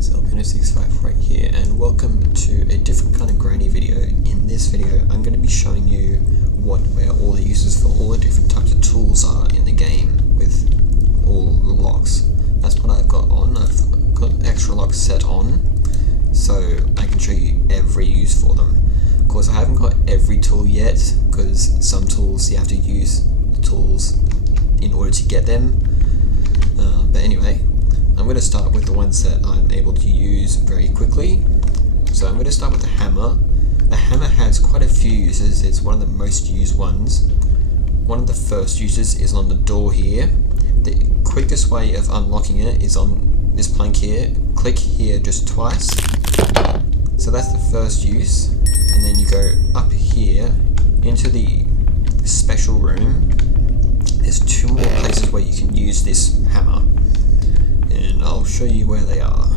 guys, Alpino65 right here, and welcome to a different kind of granny video. In this video I'm going to be showing you where all the uses for all the different types of tools are in the game with all the locks. That's what I've got on. I've got extra locks set on so I can show you every use for them. Of course I haven't got every tool yet because some tools you have to use the tools in order to get them, but anyway, I'm going to start with the ones that I'm able to use very quickly. So I'm going to start with the hammer. The hammer has quite a few uses. It's one of the most used ones. One of the first uses is on the door here. The quickest way of unlocking it is on this plank here. Click here just twice. So that's the first use. And then you go up here into the special room. There's two more places where you can use this hammer, and I'll show you where they are.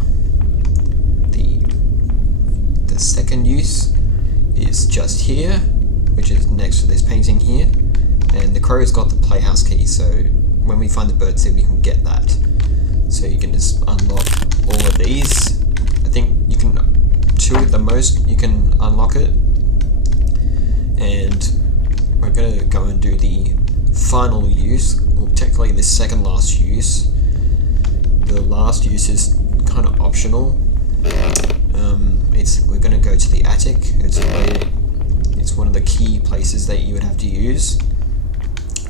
The second use is just here, which is next to this painting here, and the crow's got the playhouse key, so when we find the birds there we can get that. So you can just unlock all of these. I think you can, two at the most, you can unlock it. And we're going to go and do the final use, or technically the second last use. The last use is kind of optional. We're going to go to the attic. It's one of the key places that you would have to use.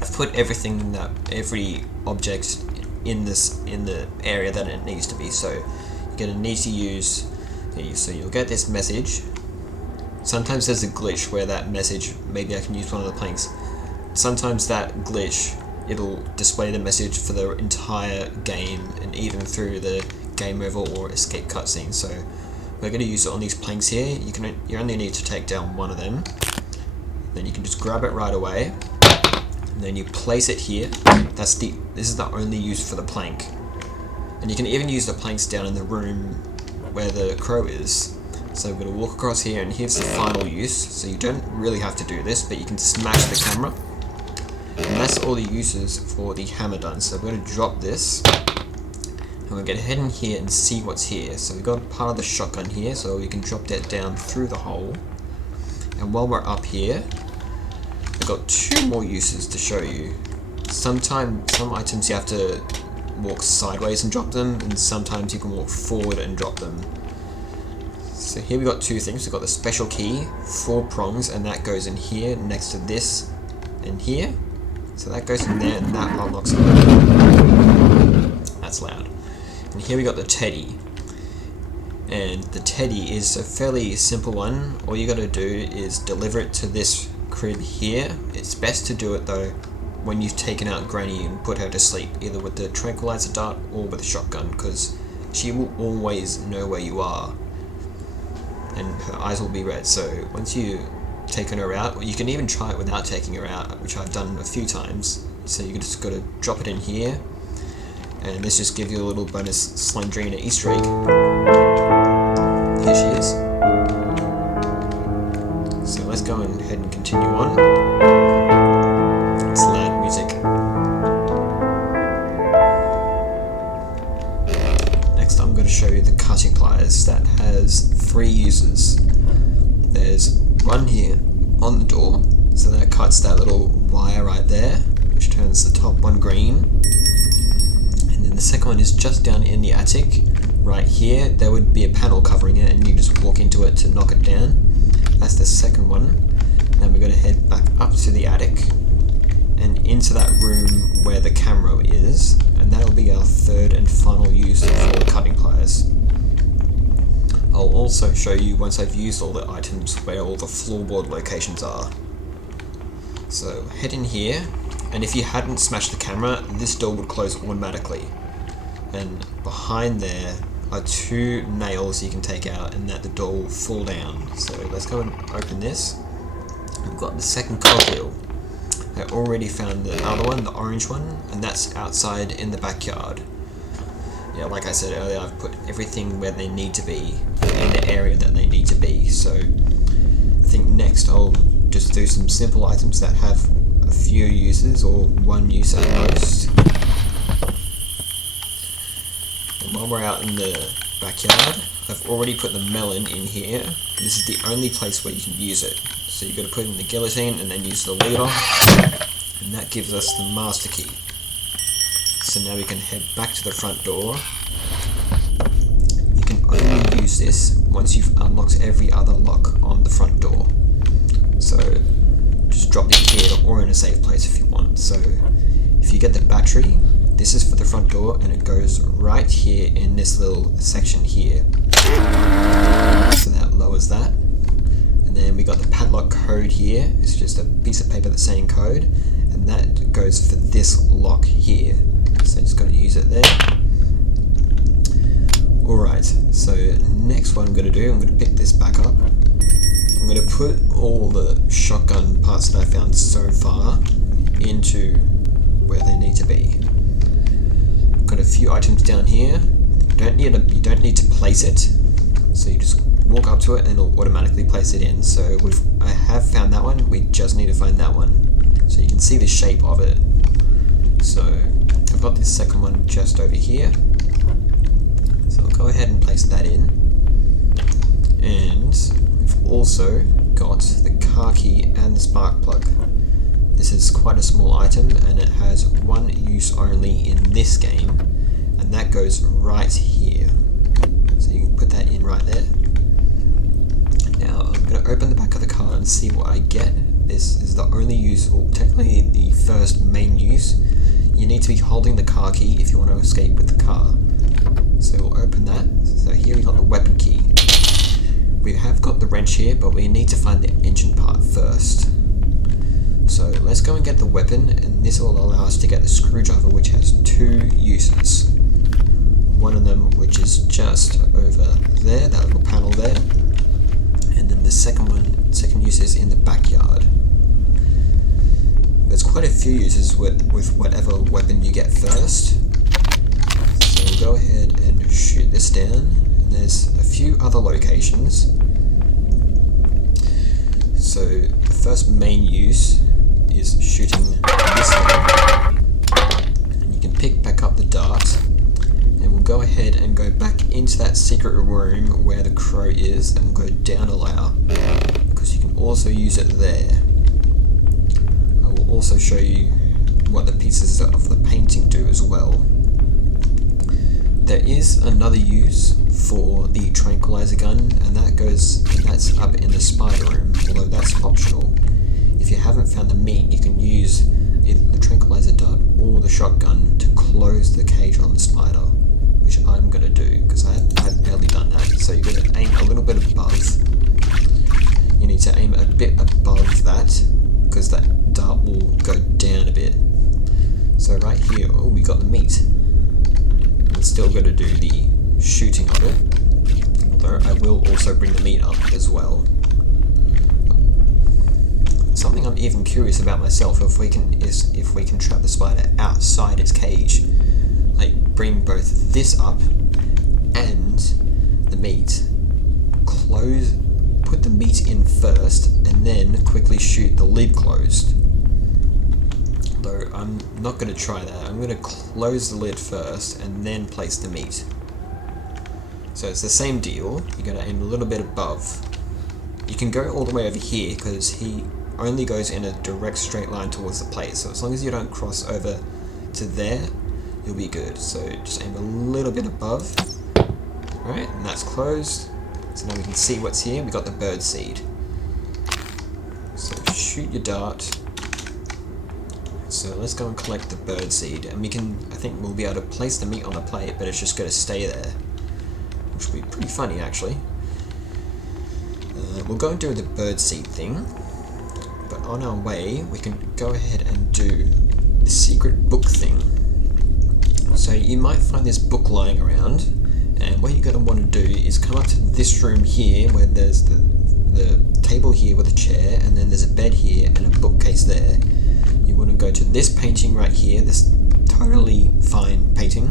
I've put every object in the area that it needs to be. So you're going to need to use these. So you'll get this message. Sometimes there's a glitch where that message, maybe I can use one of the planks. Sometimes that glitch, it'll display the message for the entire game and even through the game over or escape cutscene. So we're going to use it on these planks here. You only need to take down one of them. Then you can just grab it right away. And then you place it here. This is the only use for the plank. And you can even use the planks down in the room where the crow is. So we're going to walk across here, and here's the final use. So you don't really have to do this, but you can smash the camera. And that's all the uses for the hammer done. So we're going to drop this, and we're going to head in here and see what's here. So we've got part of the shotgun here, so we can drop that down through the hole. And while we're up here, we've got two more uses to show you. Some items you have to walk sideways and drop them, and sometimes you can walk forward and drop them. So here we got two things. We've got the special key, 4 prongs, and that goes in here next to this and here. So that goes in there, and that unlocks it. That's loud. And here we got the teddy. And the teddy is a fairly simple one. All you gotta do is deliver it to this crib here. It's best to do it though when you've taken out Granny and put her to sleep, either with the tranquilizer dart or with a shotgun, because she will always know where you are. And her eyes will be red. So once you taken her out, or you can even try it without taking her out, which I've done a few times. So you just got to drop it in here, and this just gives you a little bonus Slendrina Easter egg. Here she is. So let's go ahead and continue on. It's loud music. Next I'm going to show you the cutting pliers. That has 3 uses. There's one here on the door, so that cuts that little wire right there, which turns the top one green. And then the second one is just down in the attic, right here. There would be a panel covering it, and you just walk into it to knock it down. That's the second one. Then we're going to head back up to the attic and into that room where the camera is, and that'll be our third and final use for cutting pliers. I'll also show you, once I've used all the items, where all the floorboard locations are. So head in here, and if you hadn't smashed the camera, this door would close automatically. And behind there are 2 nails you can take out, and that the door will fall down. So let's go and open this. We've got the second cogwheel. I already found the other one, the orange one, and that's outside in the backyard. Yeah, like I said earlier, I've put everything where they need to be, in the area that they need to be. So I think next I'll just do some simple items that have a few uses, or 1 use at most. And while we're out in the backyard. I've already put the melon in here. This is the only place where you can use it. So you've got to put in the guillotine and then use the lever, and that gives us the master key. So now we can head back to the front door. You can only use this once you've unlocked every other lock on the front door. So just drop it here or in a safe place if you want. So if you get the battery, this is for the front door and it goes right here in this little section here. So that lowers that. And then we got the padlock code here. It's just a piece of paper that's saying code, and that goes for this lock here. So just got to use it there. Alright, so next what I'm going to do, I'm going to pick this back up. I'm going to put all the shotgun parts that I found so far into where they need to be. Got a few items down here. You don't need to place it, so you just walk up to it and it'll automatically place it in. So I have found that one, we just need to find that one. So you can see the shape of it. So I've got this second one just over here. So I'll go ahead and place that in. And we've also got the car key and the spark plug. This is quite a small item and it has one use only in this game, and that goes right here. So you can put that in right there. Now I'm going to open the back of the car and see what I get. This is the only use, or technically the first main use. You need to be holding the car key if you want to escape with the car. So we'll open that. So here we got the weapon key. We have got the wrench here, but we need to find the engine part first. So let's go and get the weapon, and this will allow us to get the screwdriver, which has two uses. One of them which is just over there, that little panel there, and then the second use is in the backyard. There's quite a few uses with whatever weapon you get first. So we'll go ahead and shoot this down, and there's a few other locations. So the first main use is shooting this down, and you can pick back up the dart, and we'll go ahead and go back into that secret room where the crow is, and we'll go down a layer because you can also use it there. I will also show you what the pieces of the painting do as well. There is another use for the tranquilizer gun, and that's up in the spider room, although that's optional. If you haven't found the meat, you can use either the tranquilizer dart or the shotgun to close the cage on the spider, which I'm going to do because I've barely done that. So you're going to aim a little bit above. You need to aim a bit above that because that dart will go down a bit. So right here, oh, we got the meat. I'm still going to do the shooting of it, although I will also bring the meat up as well. Something I'm even curious about myself if we can trap the spider outside its cage, like bring both this up and the meat, put the meat in first and then quickly shoot the lid closed. Though I'm not going to try that. I'm going to close the lid first and then place the meat. So it's the same deal. You got to aim a little bit above. You can go all the way over here because he only goes in a direct straight line towards the plate, so as long as you don't cross over to there, you'll be good. So just aim a little bit above. Alright, and that's closed. So now we can see what's here. We got the bird seed. So shoot your dart. So let's go and collect the bird seed, and I think we'll be able to place the meat on the plate, but it's just going to stay there, which will be pretty funny actually. We'll go and do the bird seed thing. But on our way, we can go ahead and do the secret book thing. So you might find this book lying around, and what you're going to want to do is come up to this room here where there's the table here with a chair, and then there's a bed here and a bookcase there. You want to go to this painting right here, this totally fine painting,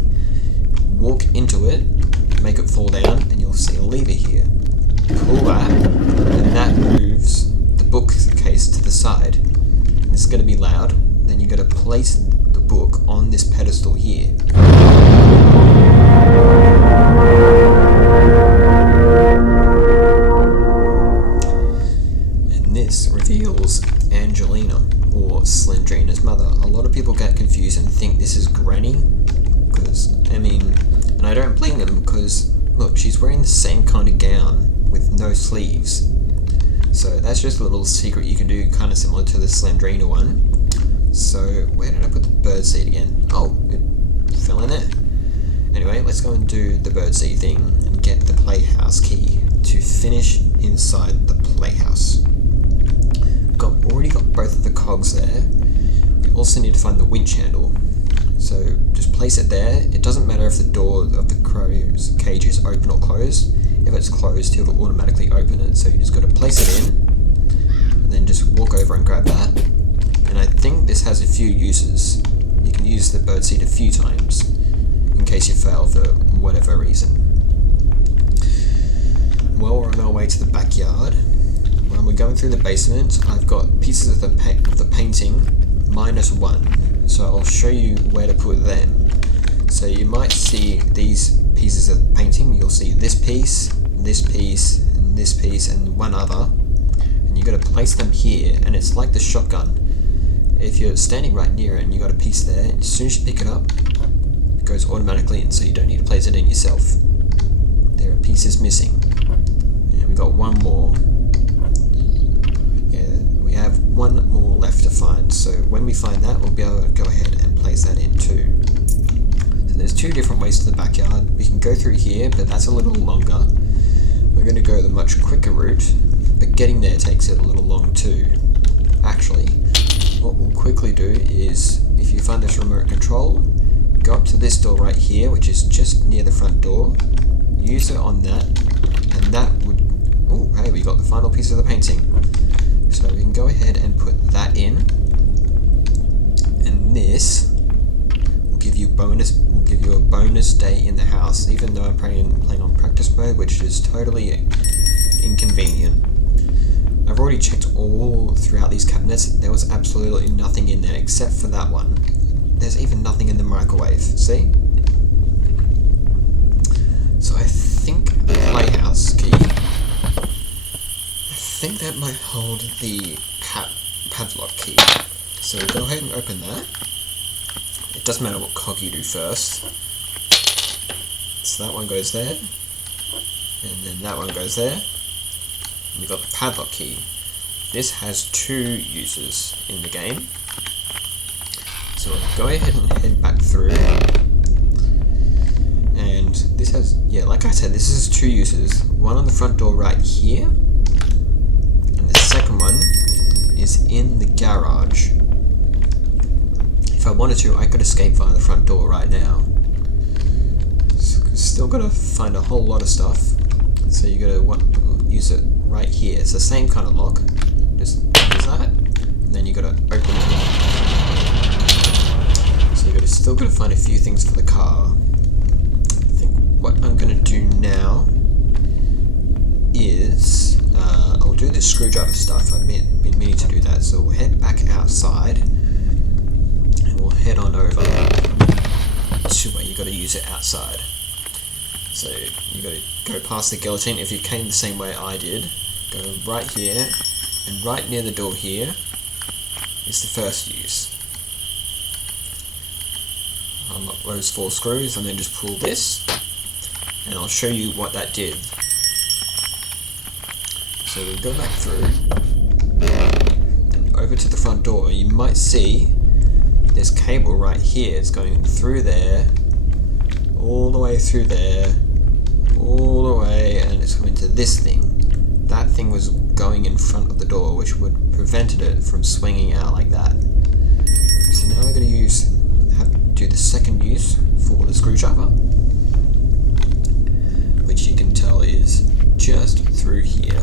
walk into it, make it fall down, and you'll see a lever here. Pull that, and that moves the bookcase to the side. And this is going to be loud. Then you're going to place the book on this pedestal here. because, look, she's wearing the same kind of gown with no sleeves. So that's just a little secret you can do, kind of similar to the Slendrina one. So where did I put the bird seed again? Oh, it fell in there. Anyway, let's go and do the bird seed thing and get the playhouse key to finish inside the playhouse. Already got both of the cogs there. We also need to find the winch handle. So just place it there. It doesn't matter if the door of the crow's cage is open or closed. If it's closed, he'll automatically open it. So you just got to place it in, and then just walk over and grab that. And I think this has a few uses. You can use the bird seed a few times, in case you fail for whatever reason. Well, we're on our way to the backyard. When we're going through the basement, I've got pieces of the painting -1, so I'll show you where to put them. So you might see these pieces of painting. You'll see this piece, and this piece, and one other, and you got to place them here. And it's like the shotgun. If you're standing right near it and you got a piece there, as soon as you pick it up, it goes automatically in, so you don't need to place it in yourself. There are pieces missing, and we got one more. We have one more left to find, so when we find that, we'll be able to go ahead and place that in too. So there's two different ways to the backyard. We can go through here, but that's a little longer. We're going to go the much quicker route, but getting there takes it a little long too. Actually, what we'll quickly do is, if you find this remote control, go up to this door right here, which is just near the front door, use it on that, and that would... Oh, hey, we got the final piece of the painting. So we can go ahead and put that in, and this will give you a bonus day in the house, even though I'm playing on practice mode, which is totally inconvenient. I've already checked all throughout these cabinets. There was absolutely nothing in there except for that one. There's even nothing in the microwave. See? So I think the playhouse key, I think that might hold the padlock key. So go ahead and open that. It doesn't matter what cog you do first. So that one goes there, and then that one goes there. And we've got the padlock key. This has 2 uses in the game. So go ahead and head back through. And this has, yeah, like I said, this has 2 uses. One on the front door right here, and the second one is in the garage. If I wanted to, I could escape via the front door right now. Still gotta find a whole lot of stuff, so you gotta use it right here. It's the same kind of lock. Just use that, and then you gotta open it. So you still gotta find a few things for the car. I think what I'm gonna do now is I'll do this screwdriver stuff. I've been meaning to do that, so we'll head back outside and we'll head on over to where you got to use it outside. So you got to go past the guillotine. If you came the same way I did, go right here, and right near the door here is the first use. Unlock those 4 screws and then just pull this, and I'll show you what that did. So we'll go back through and over to the front door. You might see this cable right here. It's going through there, all the way through there, all the way, and it's coming to this thing. That thing was going in front of the door, which would have prevented it from swinging out like that. So now we're going to do the second use for the screwdriver, which you can tell is just through here.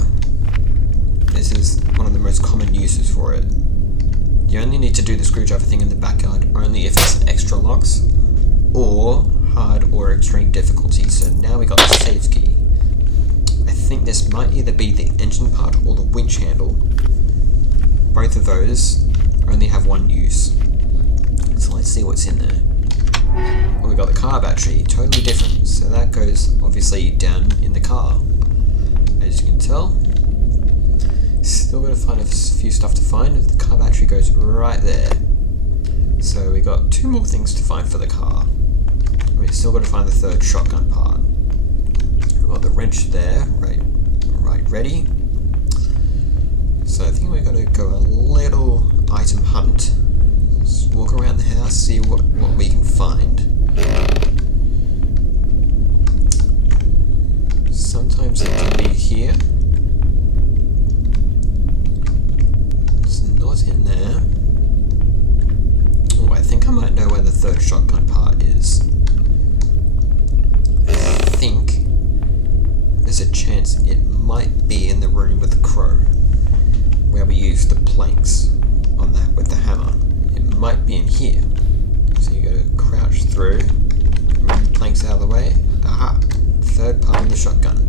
This is one of the most common uses for it. You only need to do the screwdriver thing in the backyard only if it's extra locks or hard or extreme difficulty. So now we got the save key. I think this might either be the engine part or the winch handle. Both of those only have 1 use. So let's see what's in there. Oh, we got the car battery, totally different. So that goes obviously down in the car. As you can tell, still got to find a few stuff to find. The car battery goes right there. So we got 2 more things to find for the car. We still got to find the 3rd shotgun part. got the wrench there, right ready. So I think we're gonna go a little item hunt. Just walk around the house, see what we can find. Sometimes it can be here. It's not in there. Oh, I think I might know where the third shotgun part is. I think there's a chance it might be in the room with the crow, where we use the planks on that with the hammer. It might be in here. So you gotta crouch through, move the planks out of the way. Aha! Third part of the shotgun.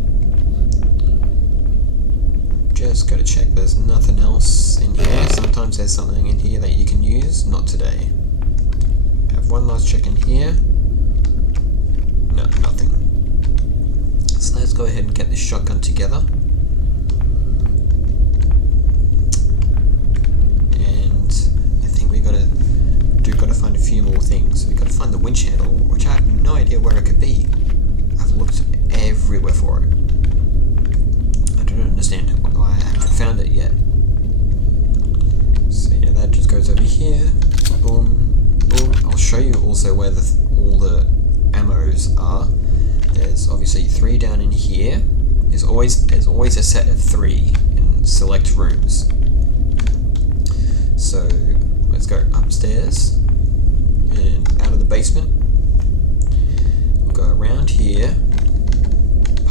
Just gotta check there's nothing else in here. Sometimes there's something in here that you can use. Not today. Have one last check in here. No, nothing. So let's go ahead and get this shotgun together. And I think we gotta find a few more things. We gotta find the winch handle, which I have no idea where it could be. I've looked everywhere for it. I don't understand why I haven't found it yet. So yeah, that just goes over here. Boom, boom. I'll show you also where all the ammos are. There's obviously 3 down in here. There's always a set of 3 in select rooms. So let's go upstairs and out of the basement. We'll go around here,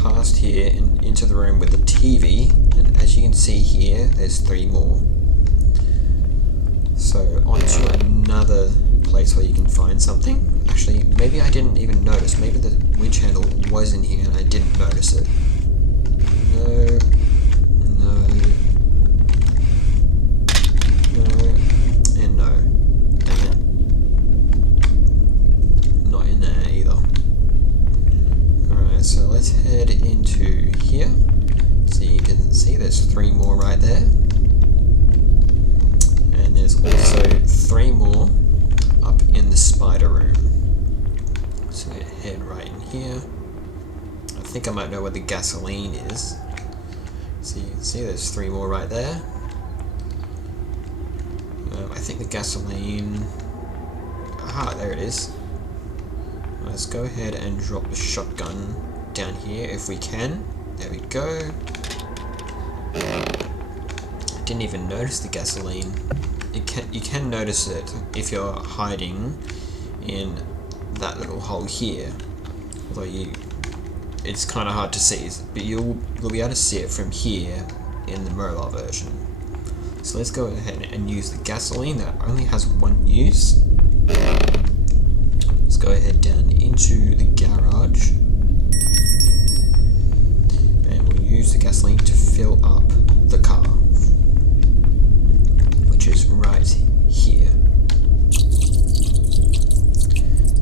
past here, and into the room with the TV. And as you can see here, there's 3 more. So onto another place where you can find something. Actually, maybe I didn't even notice. Maybe the winch handle was in here and I didn't notice it. No. No. No. And no. Dang it. Not in there either. Alright, so let's head into here. So you can see there's 3 more right there. And there's also 3 more up in the spider room. So head right in here. I think I might know where the gasoline is. So you can see there's 3 more right there. I think the gasoline... Aha, there it is. Let's go ahead and drop the shotgun down here if we can. There we go. I didn't even notice the gasoline. You can notice it if you're hiding in that little hole here. Although it's kind of hard to see, but you'll be able to see it from here in the mobile version. So let's go ahead and use the gasoline that only has 1 use. Let's go ahead down into the garage. And we'll use the gasoline to fill up the car, which is right here.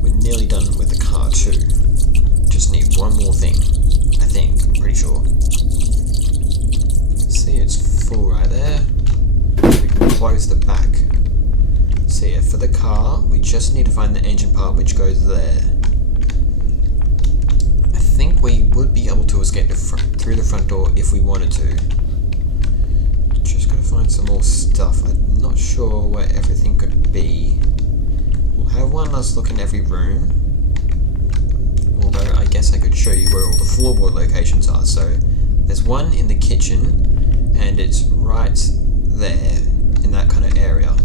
We're nearly done with the car too. Just need 1 more thing, I think. I'm pretty sure. See, it's full right there. We can close the back. So yeah, for the car, we just need to find the engine part which goes there. I think we would be able to escape through the front door if we wanted to. Just gotta find some more stuff. I'm not sure where everything could be. We'll have one last look in every room. Although I guess I could show you where all the floorboard locations are. So there's one in the kitchen, and it's right there in that kind of area.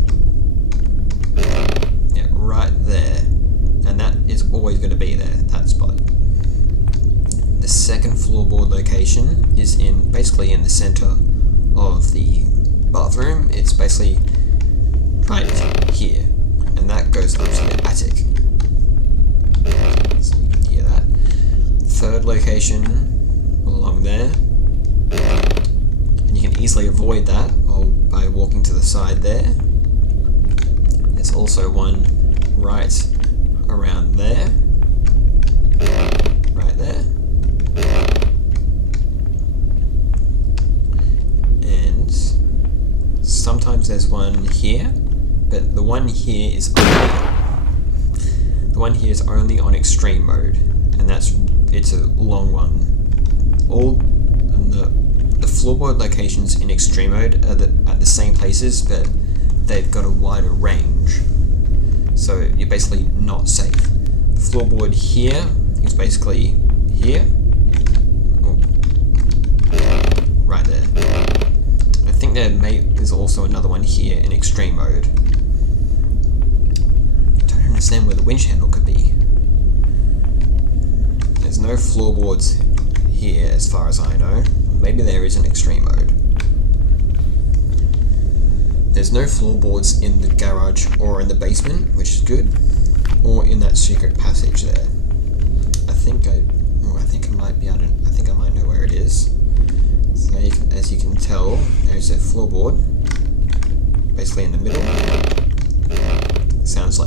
Yeah, right there. And that is always going to be there, that spot. The second floorboard location is basically in the center of the bathroom. It's basically right here, and that goes up to the attic. So you can hear that. Third location along there, and you can easily avoid that by walking to the side there. There's also one right around there, right there, and sometimes there's one here, but the one here is only on extreme mode, and it's a long one. all the floorboard locations in extreme mode are at the same places, but they've got a wider range. So you're basically not safe. The floorboard here is basically here. Oh, right there. I think there's also another one here in extreme mode. I don't understand where the winch handle could be. There's no floorboards here as far as I know. Maybe there is in extreme mode. There's no floorboards in the garage or in the basement, which is good, or in that secret passage there. I think I might be able to, I think I might know where it is. So as you can tell, there's a floorboard, basically in the middle.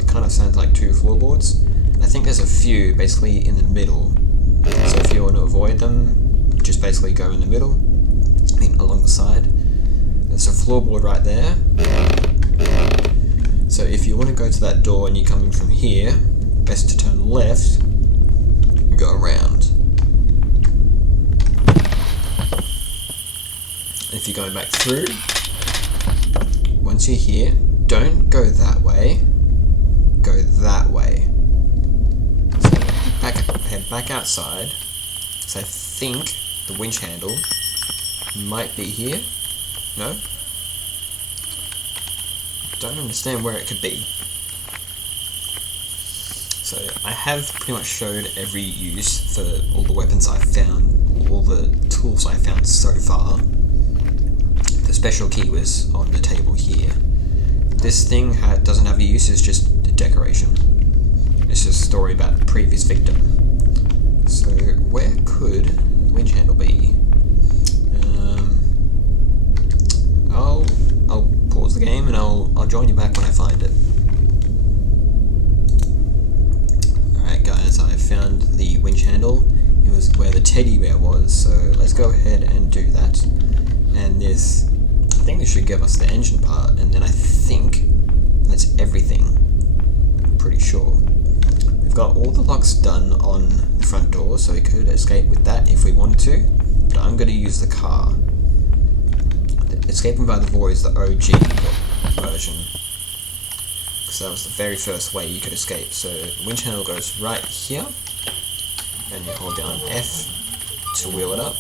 Kind of sounds like two floorboards. I think there's a few basically in the middle. So if you want to avoid them, just basically go in the middle, along the side. There's a floorboard right there. So if you want to go to that door and you're coming from here, best to turn left and go around. If you're going back through, once you're here, don't go that way, go that way. So head back outside. So I think the winch handle might be here. No? Don't understand where it could be. So I have pretty much showed every use for all the weapons I've found, all the tools I've found so far. The special key was on the table here. This thing doesn't have a use, it's just a decoration. It's just a story about a previous victim. So where could the winch handle be? I'll pause the game and I'll join you back when I find it. Alright guys, I found the winch handle. It was where the teddy bear was, so let's go ahead and do that. And this, I think this should give us the engine part, and then I think that's everything. I'm pretty sure. We've got all the locks done on the front door, so we could escape with that if we wanted to, but I'm going to use the car. Escaping by the void is the OG version, because that was the very first way you could escape. So the winch handle goes right here, and you hold down F to wheel it up.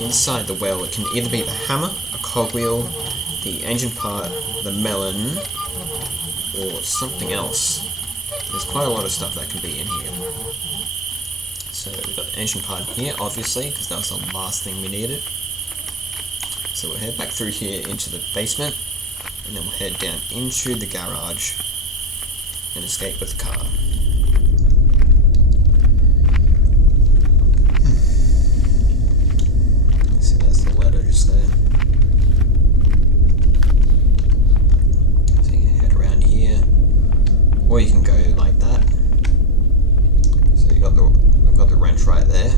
Inside the well, it can either be the hammer, a cogwheel, the engine part, the melon, or something else. There's quite a lot of stuff that can be in here. So we've got the engine part here, obviously, because that was the last thing we needed. So we'll head back through here into the basement, and then we'll head down into the garage and escape with the car. So that's the ladder just there. So you can head around here, or you can go like that. So we've got the wrench right there.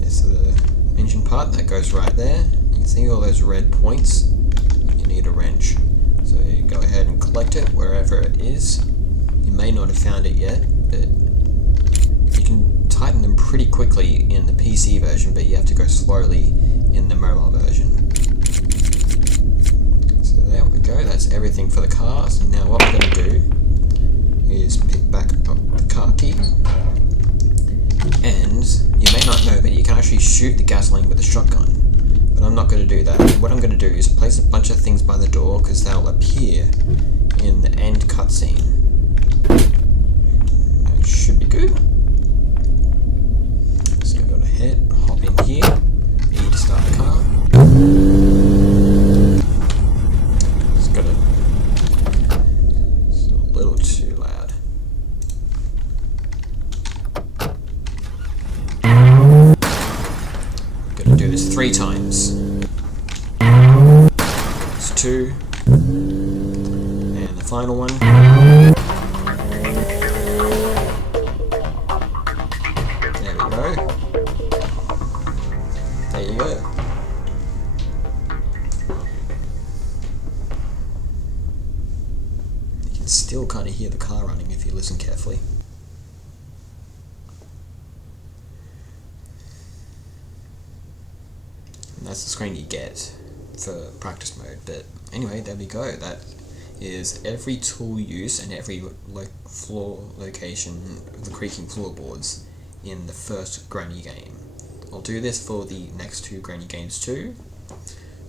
There's the engine part that goes right there. You can see all those red points. You need a wrench. So you go ahead and collect it wherever it is. You may not have found it yet, but you can tighten them pretty quickly in the PC version, but you have to go slowly in the mobile version. So there we go, that's everything for the car. So now what we're going to do is pick back up the car key. And you may not know, but you can actually shoot the gasoline with a shotgun. But I'm not going to do that. What I'm going to do is place a bunch of things by the door, because they'll appear in the end cutscene. That should be good. So I've got to hop in here, E to start the car. It's a little too loud. Gonna do this 3 times. It's 2. And the final one. There we go. There you go. You can still kind of hear the car running if you listen carefully. that's the screen you get for practice mode. But anyway, there we go. That is every tool use and every floor location of the creaking floorboards in the first granny game. I'll do this for the next 2 granny games too.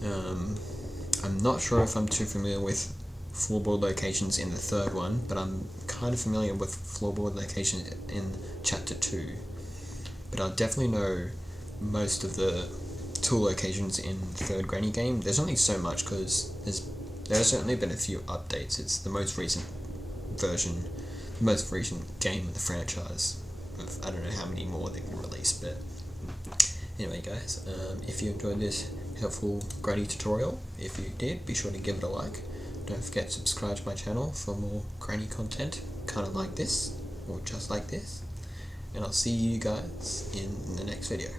I'm not sure if I'm too familiar with floorboard locations in the 3rd one, but I'm kind of familiar with floorboard locations in chapter 2. But I'll definitely know most of the tool locations in the 3rd granny game. There's only so much because there's only been a few updates. It's the most recent version, the most recent game of the franchise. I don't know how many more they can release, but anyway guys, if you enjoyed this helpful granny tutorial, if you did, be sure to give it a like. Don't forget to subscribe to my channel for more granny content, kind of like this, or just like this. And I'll see you guys in the next video.